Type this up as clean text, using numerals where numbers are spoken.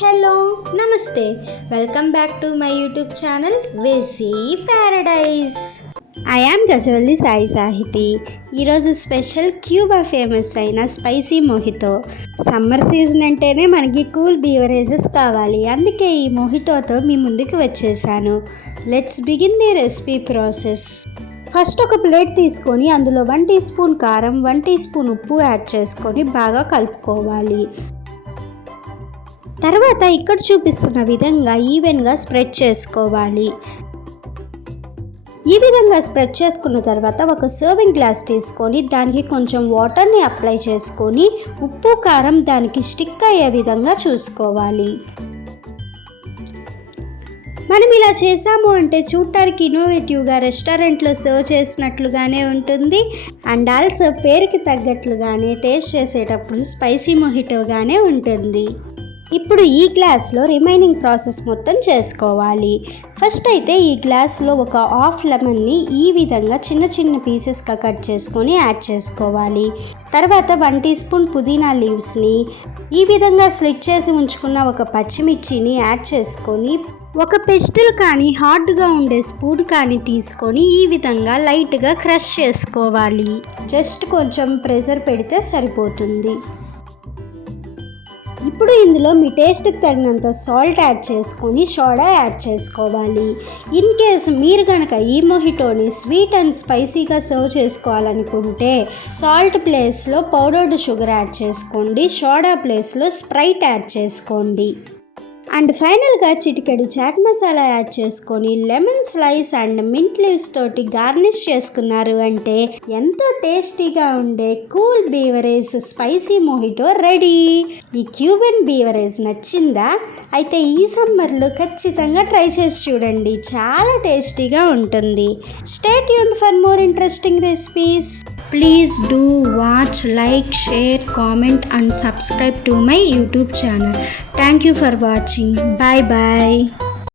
Hello నమస్తే welcome back to my YouTube channel వేసీ Paradise. I am Gajavalli Sai Sahithi. ఈరోజు special Cuba famous అయిన spicy mojito. Summer season అంటేనే మనకి కూల్ బీవరేజెస్ కావాలి, అందుకే ఈ మొహితోతో మీ ముందుకు వచ్చేసాను. Let's begin the recipe process. First ఒక ప్లేట్ తీసుకొని అందులో 1 టీ స్పూన్ కారం, 1 టీ స్పూన్ ఉప్పు యాడ్ చేసుకొని బాగా కలుపుకోవాలి. తర్వాత ఇక్కడ చూపిస్తున్న విధంగా ఈవెన్గా స్ప్రెడ్ చేసుకోవాలి. ఈ విధంగా స్ప్రెడ్ చేసుకున్న తర్వాత ఒక సర్వింగ్ గ్లాస్ తీసుకొని దానికి కొంచెం వాటర్ని అప్లై చేసుకొని ఉప్పు కారం దానికి స్టిక్ అయ్యే విధంగా చూసుకోవాలి. మనం ఇలా చేసాము అంటే చూడటానికి ఇన్నోవేటివ్గా రెస్టారెంట్లో సర్వ్ చేసినట్లుగానే ఉంటుంది. అండ్ ఆల్సో పేరుకి తగ్గట్లుగానే టేస్ట్ చేసేటప్పుడు స్పైసీ మొహిటోగానే ఉంటుంది. ఇప్పుడు ఈ గ్లాస్లో రిమైనింగ్ ప్రాసెస్ మొత్తం చేసుకోవాలి. ఫస్ట్ అయితే ఈ గ్లాస్లో ఒక హాఫ్ లెమన్ని ఈ విధంగా చిన్న చిన్న పీసెస్గా కట్ చేసుకొని యాడ్ చేసుకోవాలి. తర్వాత 1 టీ స్పూన్ పుదీనా లీవ్స్ని ఈ విధంగా స్లిట్ చేసి ఉంచుకున్న ఒక పచ్చిమిర్చిని యాడ్ చేసుకొని ఒక పెస్టిల్ కానీ హార్డ్గా ఉండే స్పూన్ కానీ తీసుకొని ఈ విధంగా లైట్గా క్రష్ చేసుకోవాలి. జస్ట్ కొంచెం ప్రెషర్ పెడితే సరిపోతుంది. ఇప్పుడు ఇందులో మీ టేస్ట్కి తగినంత సాల్ట్ యాడ్ చేసుకొని సోడా యాడ్ చేసుకోవాలి. ఇన్ కేస్ మీరు కనుక ఈ మొహిటోని స్వీట్ అండ్ స్పైసీగా సర్వ్ చేసుకోవాలనుకుంటే సాల్ట్ ప్లేస్లో పౌడర్డ్ షుగర్ యాడ్ చేసుకోండి, సోడా ప్లేస్లో స్ప్రైట్ యాడ్ చేసుకోండి. అండ్ ఫైనల్గా చిటికెడు చాట్ మసాలా యాడ్ చేసుకొని lemon slice and mint leaves తోటి గార్నిష్ చేసుకున్నారు అంటే ఎంతో టేస్టీగా ఉండే కూల్ బీవరేజ్ స్పైసీ మొహిటో రెడీ. ఈ క్యూబన్ బీవరేజ్ నచ్చిందా? అయితే ఈ సమ్మర్లో ఖచ్చితంగా ట్రై చేసి చూడండి, చాలా టేస్టీగా ఉంటుంది. Stay tuned for more interesting recipes. Please do watch, like, share, comment and subscribe to my YouTube channel. Thank you for watching. Bye bye.